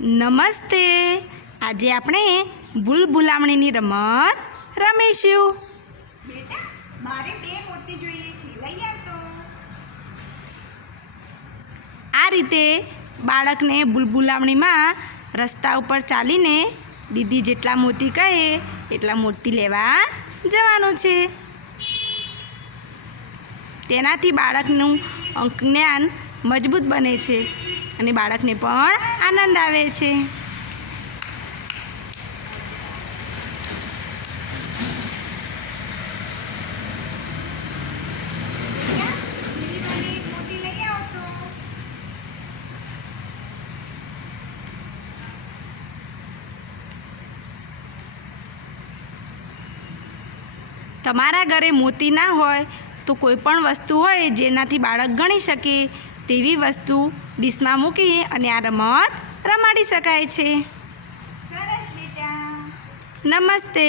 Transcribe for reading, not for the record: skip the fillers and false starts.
નમસ્તે. આજે આપણે ભૂલભુલામણીની રમત રમીશું. બેટા મારે 2 મોતી જોઈએ છે, લઈ આવ તો. આ રીતે બાળકને ભૂલભુલામણીમાં રસ્તા ઉપર ચાલીને દીદી જેટલા મોતી કહે એટલા મોતી લેવા જવાનું છે. તેનાથી બાળકનું અંક જ્ઞાન મજબૂત બને છે અને બાળકને પણ આનંદ આવે છે. બેટા દીદી મને 1 મોતી લઈ આવ તો. તમારા ઘરે મોતી ના હોય તો કોઈ પણ વસ્તુ હોય જેનાથી બાળક ગણી શકે તેવી વસ્તુ ડીશમાં મૂકી અને આ રમત રમાડી શકાય છે. સરસ બેટા. નમસ્તે.